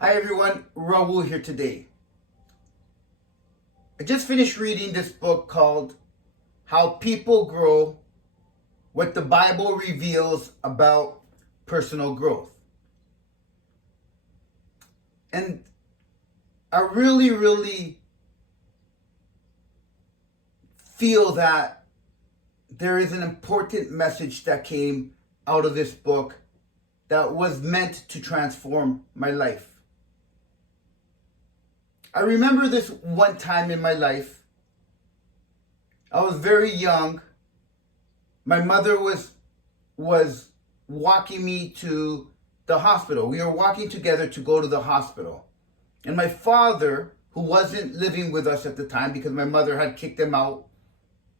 Hi everyone, Raul here today. I just finished reading this book called How People Grow, What the Bible Reveals About Personal Growth. And I really feel that there is an important message that came out of this book that was meant to transform my life. I remember this one time in my life. I was very young. My mother was walking me to the hospital. We were walking together to go to the hospital. And my father, who wasn't living with us at the time because my mother had kicked him out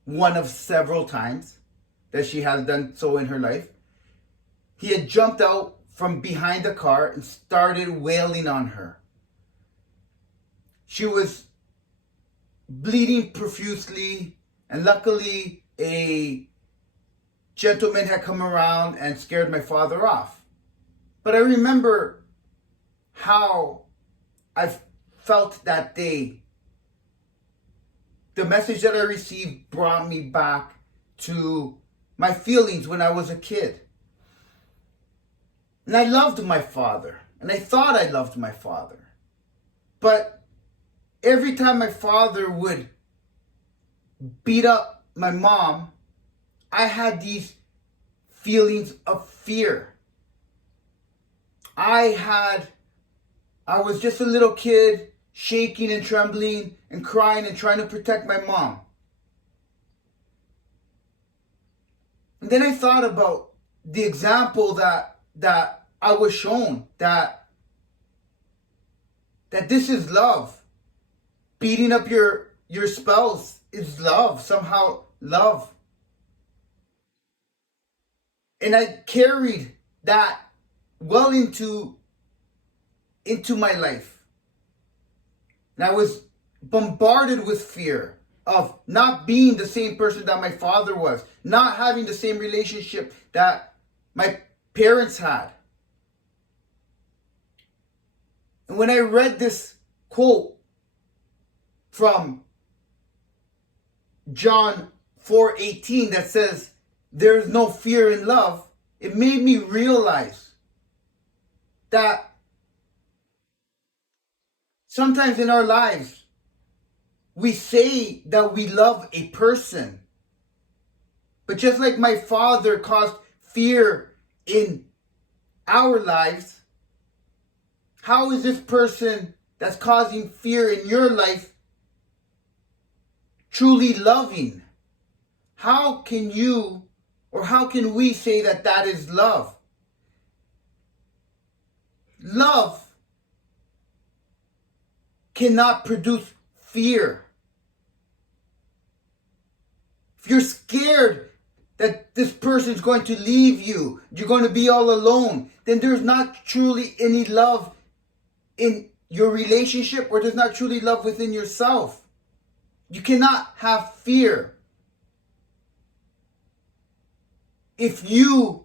one of several times that she has done so in her life, he had jumped out from behind the car and started wailing on her. She was bleeding profusely, and luckily a gentleman had come around and scared my father off. But I remember how I felt that day. The message that I received brought me back to my feelings when I was a kid. And I loved my father, and I thought I loved my father. But every time my father would beat up my mom, I had these feelings of fear. I was just a little kid, shaking and trembling and crying and trying to protect my mom. And then I thought about the example that I was shown, that this is love. Beating up your spouse is love, somehow love. And I carried that well into my life. And I was bombarded with fear of not being the same person that my father was, not having the same relationship that my parents had. And when I read this quote from John 4:18 that says, "There is no fear in love," it made me realize that sometimes in our lives, we say that we love a person. But just like my father caused fear in our lives, how is this person that's causing fear in your life truly loving? How can you, or how can we say that that is love? Love cannot produce fear. If you're scared that this person's going to leave you, you're going to be all alone, then there's not truly any love in your relationship, or there's not truly love within yourself. You cannot have fear if you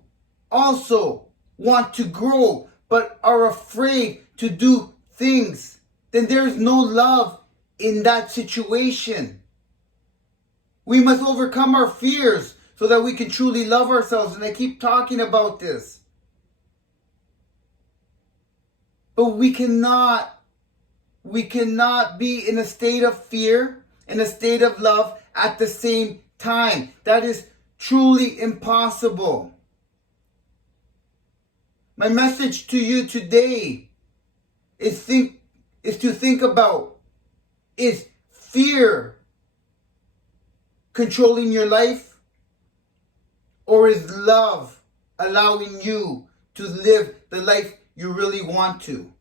also want to grow but are afraid to do things. Then there's no love in that situation. We must overcome our fears so that we can truly love ourselves. And I keep talking about this. But we cannot be in a state of fear, in a state of love at the same time. That is truly impossible. My message to you today is to think about, is fear controlling your life, or is love allowing you to live the life you really want to?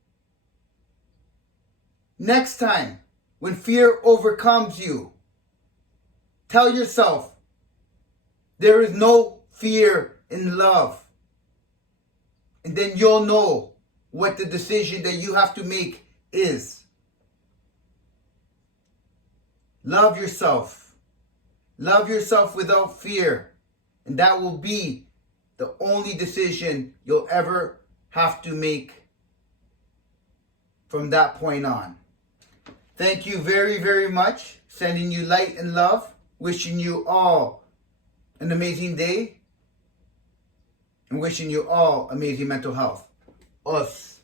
Next time, when fear overcomes you, tell yourself, there is no fear in love. And then you'll know what the decision that you have to make is. Love yourself. Love yourself without fear. And that will be the only decision you'll ever have to make. from that point on. Thank you very, very much. Sending you light and love. Wishing you all an amazing day. And wishing you all amazing mental health. Us.